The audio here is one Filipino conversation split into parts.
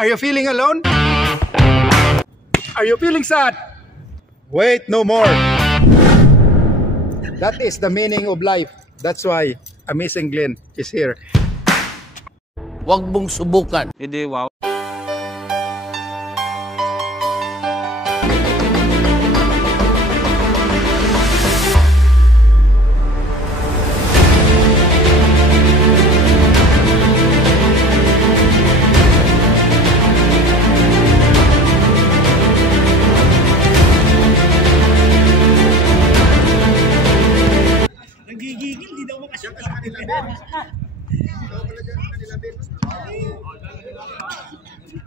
Are you feeling alone? Are you feeling sad? Wait no more. That is the meaning of life. That's why Amazing Glenn is here. Huwag mong subukan. Hindi, wow.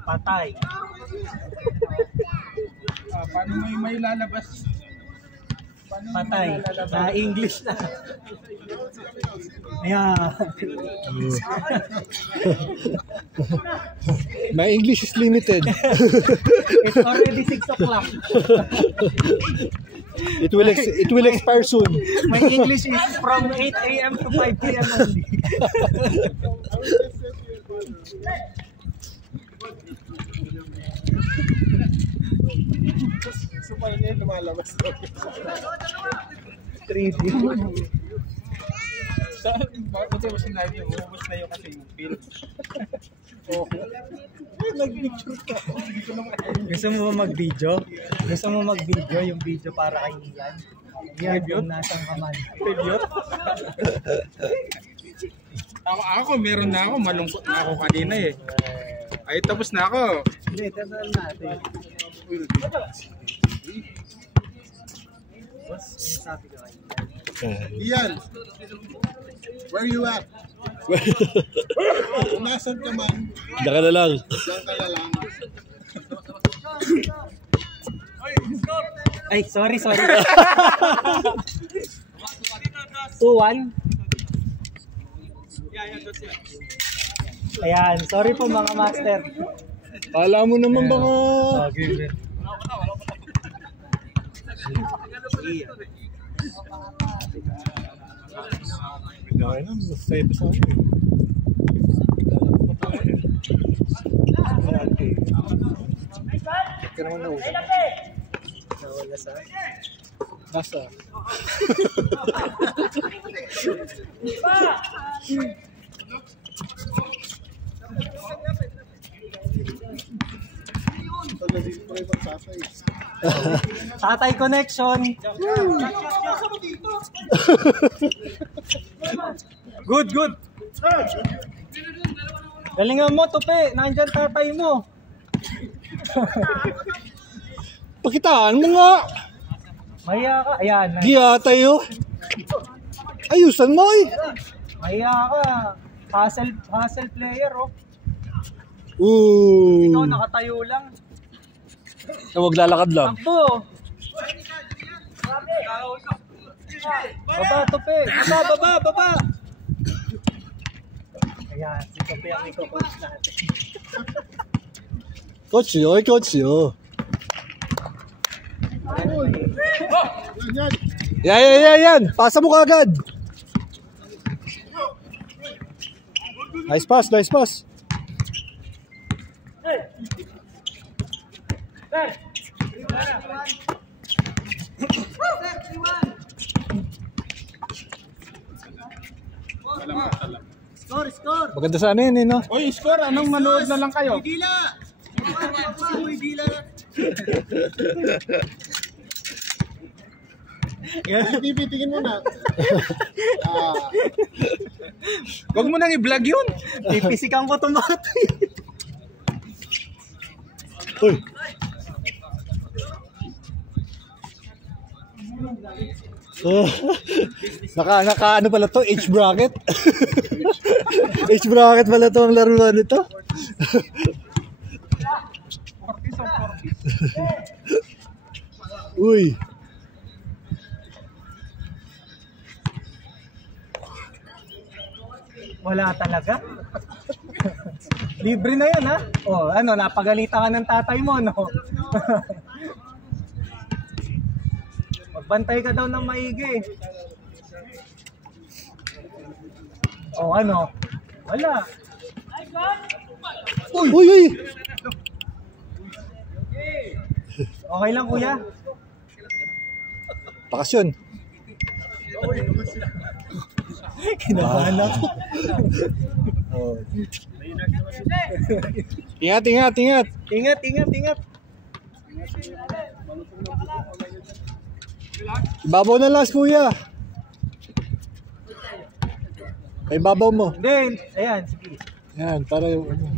Patay. Paano may lalabas? Patay. Sa English na. Yeah. My English is limited. It's already 6 o'clock. It will expire soon. My English is from 8 a.m. to 5 p.m. only. Supay na yun, lumalabas na. 3D. Bakit mo sinabi yung ubos na yun kasi yung film. Nag-picture ka. Gusto mo mag-video? Gusto mo mag-video? Yung video para kay Ian? Ian, yung nasang kaman. Video? Ako, meron na ako. Malungkot na ako kanina eh. Ay, tapos na ako. Hindi, tasal natin. Boss, may sabi ka kayo. Ian, where you at? Kung nasan ka man, Diyan ka na lang. diyan ka na lang. Ay, sorry. 2-1. Ayan, sorry po mga master. Kala mo naman baka... Gawin na, masaya pa sa akin. Kaya naman na uso. Nawala sa... Nasa. Tatay connection. Good. Galingan mo, Tupi. Nandyan tatay mo. Pakitaan mo nga. Mahiya ka. Ayan. Giya tayo. Ayusan mo eh. Mahiya ka. Hustle player, oh. Ikaw nakatayo lang. Huwag lalakad lang. Takbo. Baba, Tupi. Baba. Ayan, si Tupi ang iko-coach natin. Coach yun. Yan. Pasa mo kagad. Nice pass. Score. Maganda sana yun eh, no? Uy, score! Anong manood na lang kayo? Gila. Tingin mo na. Huwag mo nang i-vlog yun. Pipisikan ko tumatay. Uy. Oh, naka ano pala to? H bracket. H bracket pala to ang laruan nito. Uy. Wala talaga. Libre na yan, ha? Oh, ano, napagalitan ka ng tatay mo, no? Magbantay ka daw ng maigi. Oh, ano? Wala. Uy! Okay lang, kuya. Bakasyon. Kinabahan ako. Oh. Ingat. Ingat. Ibabaw na last, kuya. Ay, babaw mo. Then, ayan, sige. Yan, para yung ano.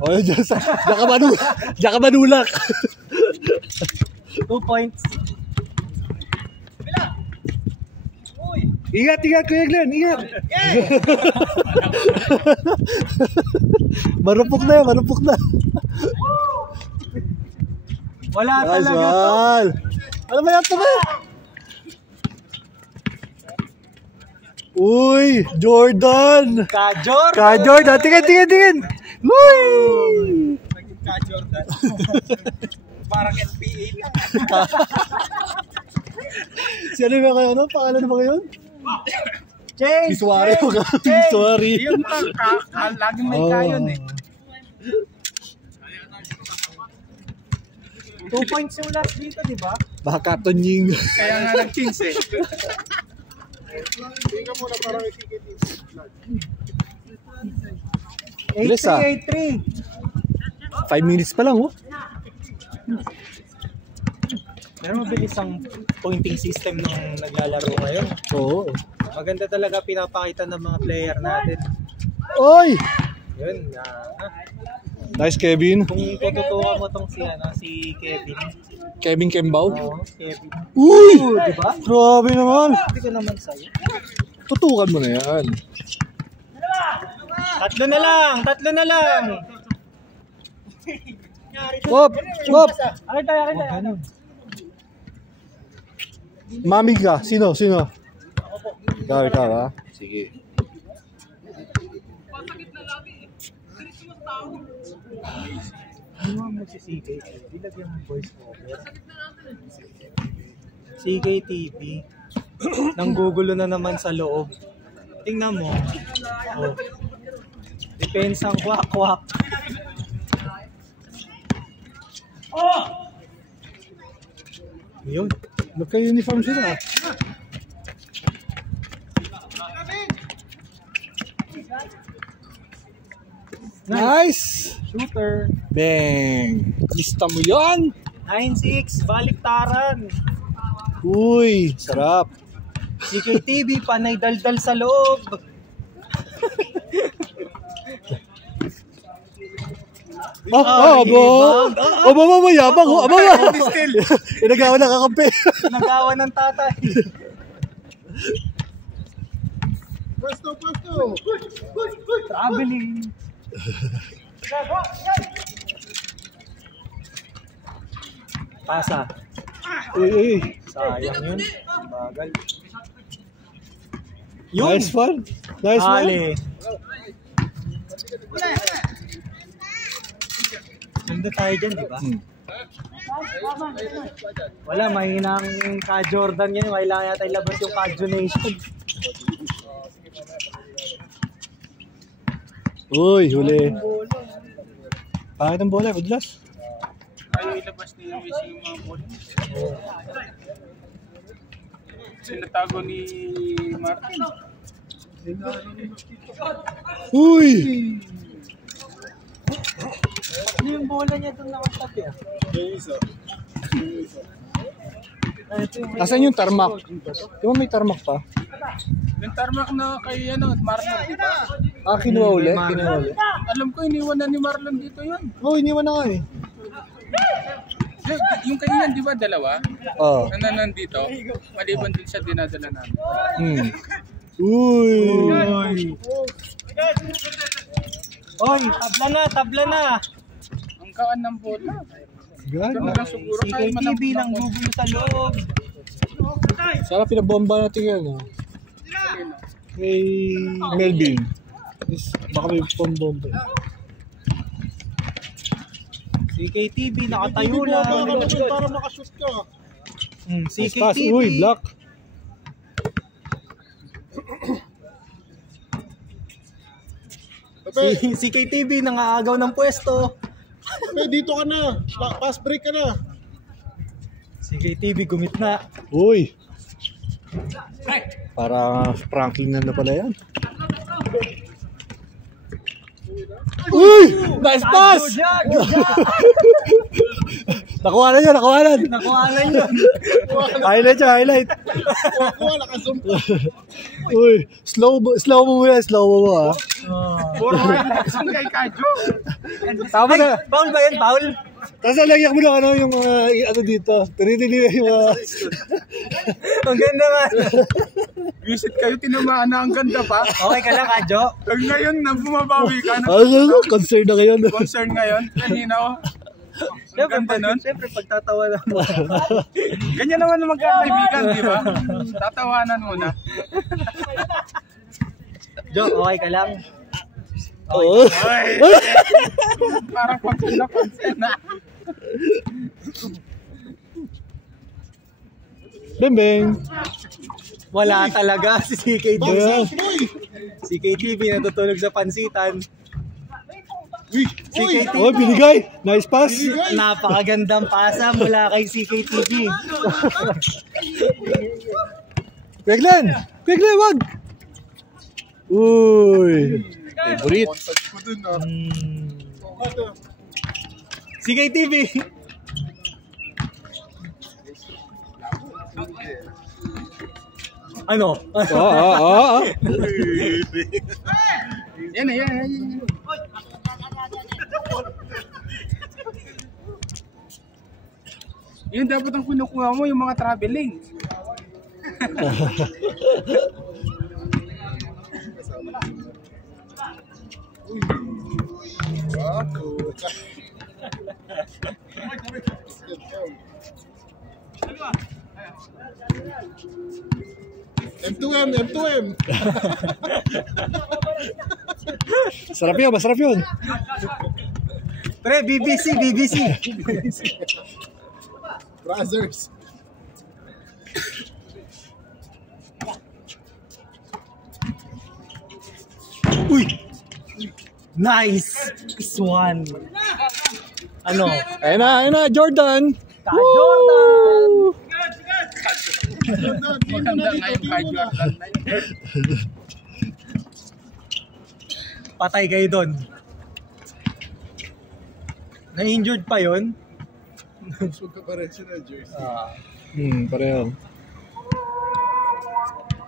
Oh, diyan ka manulak. 2 points. Ingat, Kuya Glenn, ingat. Marupok na. Wala Nice talaga to. one. Ano ba yan? Uy, Jordan. Ka-Jordan. Tingin. Uy. Naging ka-Jordan. Parang NPA lang. Si ano ba kayo? Ano? Pangalan ba ngayon? Change. Biswari. Yung laging may kayon eh. 2 points yung last dito, di ba? Baka Tonying. Kaya nga nag-change eh. Bilis, ah. 8-3. 5 minutes pa lang, oh. Pero mabilis ang pointing system ng naglalaro ngayon. Oo. Maganda talaga pinapakita ng mga player natin. Oy! Yun, Nice, Kevin. kung tututukan mo tong si Kevin. Kevin Kembao. Oo, Kevin. Uy! Di ba? Grabe naman. Hindi ko naman sa'yo. Tutukan mo na yan. Tatlo na lang. Wop! Akin tayo. Mami ka. Sino? Ikaw, ha? Sige. Ano mo si CKTV? Lagyan mo voice over. CKTV. Nanggugulo na naman sa loob. Tingnan mo. Oh. Depensang kwak-kwak. Yun. Magka-uniform sila. Nice! Shooter. Bang! Lista mo yan! 9-6. Baliktaran. Uy! Sarap! CKTV. Panay daldal sa loob. Mayabang! Inagawa na kakampi. Nagawa ng tatay. Pwesto! Traveling. Pasa. Uy! Sayang yun. Bagal. Yun. Nice one! Ali. Ganda tayo dyan, di ba? Wala, mahinang ka-Jordan yan. Kailangan yata ilabas yung ka-Jonation. Uy! Huli! Pangit ang bola, Udlas. Ayaw ilabas ni Messi yung mga bola. Sinatago ni Martin. Uy! Ano yung bola niya doon nakatabi ah? Nasaan yung tarmac? Di ba may tarmac pa? Yung tarmac na kay Marlon, di ba? Kinuha uli? Alam ko, iniwan na ni Marlon dito yun. Oo, iniwan na nga eh. Yung kanyan, di ba, dalawa? Oo. Na nandito, maliban din siya dinadala namin. Uy! Oy, tabla na! Ang kaan ng bola. Ganda. Siguro Si KTV nang gugulo sa loob. Sana pinabomba natin yan, ha? Kay Melvin. Baka may pambomba. Si KTV nakatayo lang. Para makashoot ka. Si Pass. KTV. Uy, block. Si KTV nangaagaw ng pwesto. Dito ka na. Pass break ka na. JTV gumitna. Uy! Para Franklin na pala yan. Uy! Nice pass! Nakuha na yun, nakuha na. Highlight siya, highlight. Uy, slow mo yan, slow mo ha. Puro highlights ang kay Kadyo. Tama na. Foul ba yan? Foul? Tapos nalagyan mo lang ano, yung ano dito. Tinitili yung Ang ganda nga. Visit kayo, tinamaan na ang ganda pa. Okay ka lang, Kadyo? Pag ngayon na bumabawi ka, concern na ngayon. concern ngayon. Kanina ko. Ang ganda nun. Siyempre, pagtatawa lang mo. Ganyan naman na magkakaibigan, di ba? Tatawanan muna. Jo, okay ka lang? Oo. Ay! Parang concern na. Beng. Wala talaga si CKTV. Yeah. CKTV natutulog sa pansitan. CKTV. Oh, binigay. Nice pass. Napakagandang pasa mula kay CKTV. Queglen, wag. Uy. Favorite. CKTV. Ano? Yan. Yun dapat ang kinukuha mo, yung mga traveling. M2M. Masarap yun. Pre, BBC. Brothers. Uy! Nice! Is one. Ano? Ayun na, Jordan. Jordan! Maganda nga yung kay Jordan na yun. Patay kayo doon. Na-injured pa yun? Magkapareho na jersey. Pareho.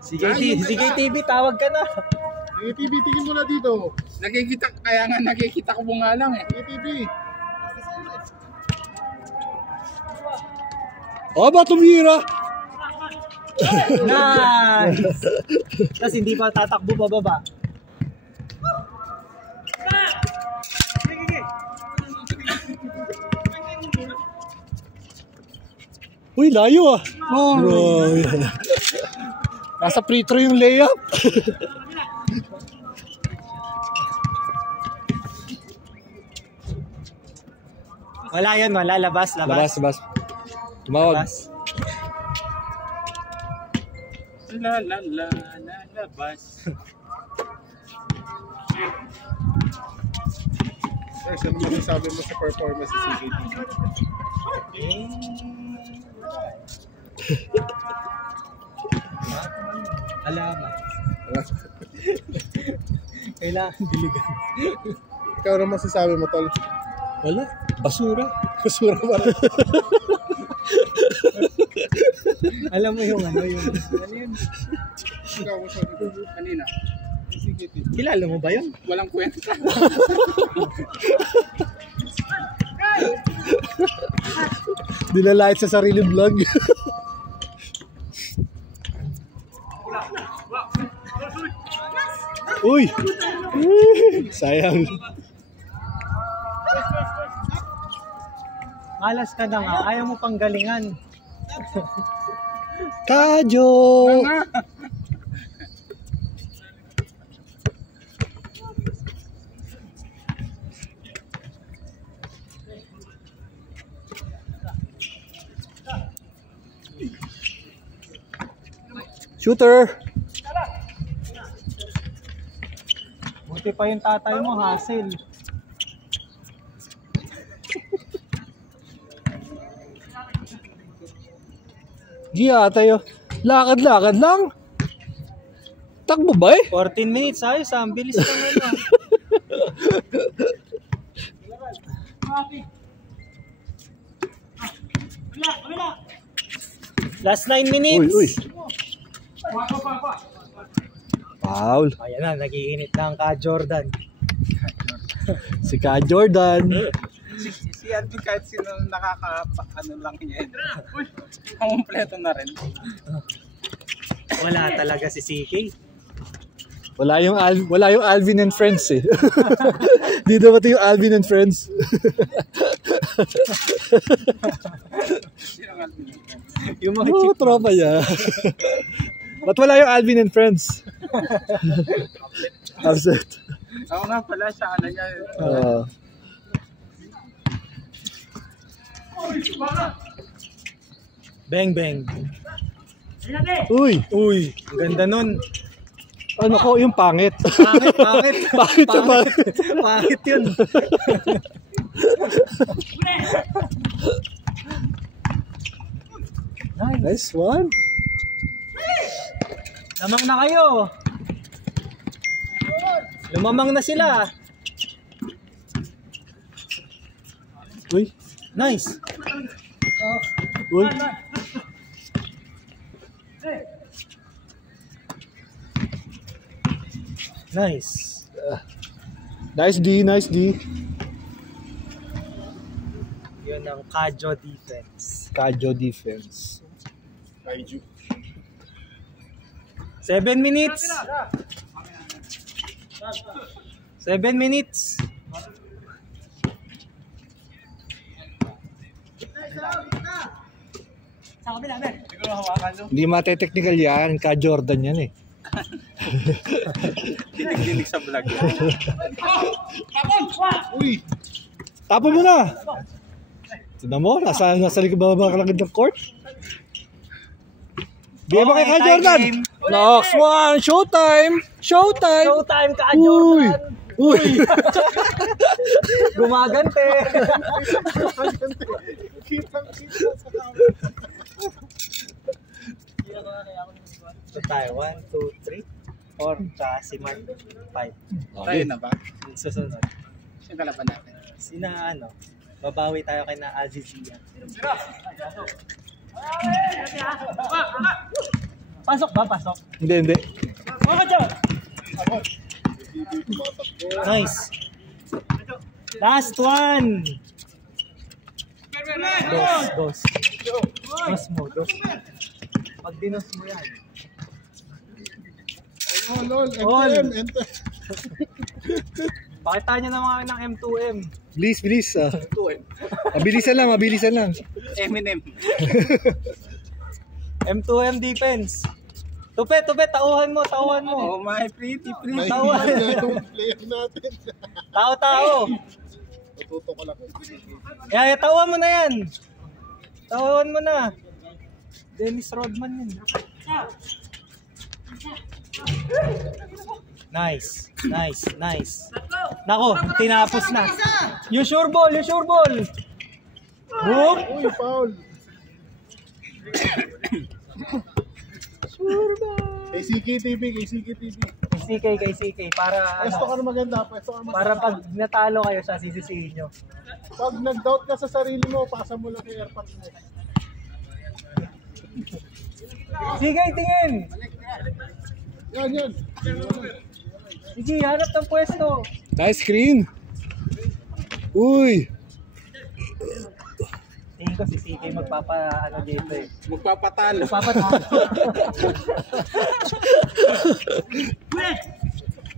CKTV, tawag ka na. TV, tingin mo na dito. Nakikita ko mo nga lang eh. TV. Oh, ba tumira? Nice! Tapos hindi pa tatakbo pababa. Uy, layo ah. Oh. Nasa free throw yung layup. Wala yan, wala. Labas. Labas. Tumawag. Labas. Labas. Guys, ano masasabi mo sa performance sa CKTV? Alamat. Kailangan diligan. Ikaw ano masasabi mo, tol? Wala. Basura. Basura ba? Alam mo yung ano yun? Ikaw masasabi mo? Kanina. Kilala mo ba yun? Walang kwenta. Nilalait sa sarili vlog. Uy! Sayang. Malas ka na nga. Ayaw mo pang galingan. Kadyo! Shooter! Buti pa yung tatay mo, hassle. Di ata yun. Lakad-lakad lang. Takbo ba eh? 14 minutes, ayos ah. Ang bilis naman ah. Last 9 minutes. Uy. Foul. Ayan na, nagiinit na ang Ka Jordan. Si Ka Jordan. Si Anton kahit sino ano lang niya. Kompleto na rin. Wala talaga si CK. Wala yung Alvin and Friends eh. Di daw ba ito yung Alvin and Friends? Yung mga Oo, tropa niya. Ba't wala yung Alvin and Friends? Upset. Ako nga pala siya, ano niya. Bang bang. Uy, Ang ganda nun. ano ko, yung pangit. Pangit. Pangit na pangit. Pangit yun. Nice one. Lamang na kayo. Lumamang na sila. Uy, Nice. uy. Nice. Nice D. Yun ang Kajo defense. Kajo defense. Kaiju. 7 minutes. 7 minutes. Hindi mate-technical yan. Ka Jordan yan eh. Dinig sa vlog. Uy! Tapo mo na. Tignan mo, nasa likod ba kalagad ng court? Bigyan mo kay Ka Jordan. Next one, showtime. Showtime Ka Jordan. Uy. Gumagante. Kitang-kita sa camera. So tayo, 1, 2, 3, 4, tsaka si Mark, 5. Tayo na ba? Susunod. Sino kalaban natin? Sina babawi tayo kay na Azizia. Pasok ba? Pasok. Hindi. Nice. Last one. Dos. Dos. Pag dinos mo yan. Lol, All. NTM. Pakita nyo naman kami ng M2M. Bilis. Mabilisan lang. Eminem. M2M defense. Tupe, tauhan mo. Oh my pretty. May Tawa. hila yung player natin. Tao. Tututo ko lang. Kaya tawan mo na yan. Tawan mo na. Dennis Rodman yun. Nice. Nako, tinapos na. Yung sure ball. Boom. Uy, foul. Sure ball. Kay CK Kay CK. Para Pwesto ka na maganda. para pag natalo kayo sa sisisihin nyo. Pag nag-doubt ka sa sarili mo, pasa mo lang kay AirPods mo. Sige, tingin. Yan. Sige, hanap ng pwesto. Nice screen. Uy. Tingin ko si CK dito eh. Magpapatalo.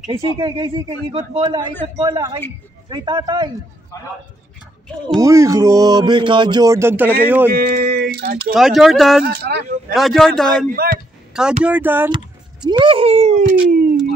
Kay CK, ikot bola, kay tatay. Uy, grabe. Ka Jordan talaga yun. Ka Jordan. Yee!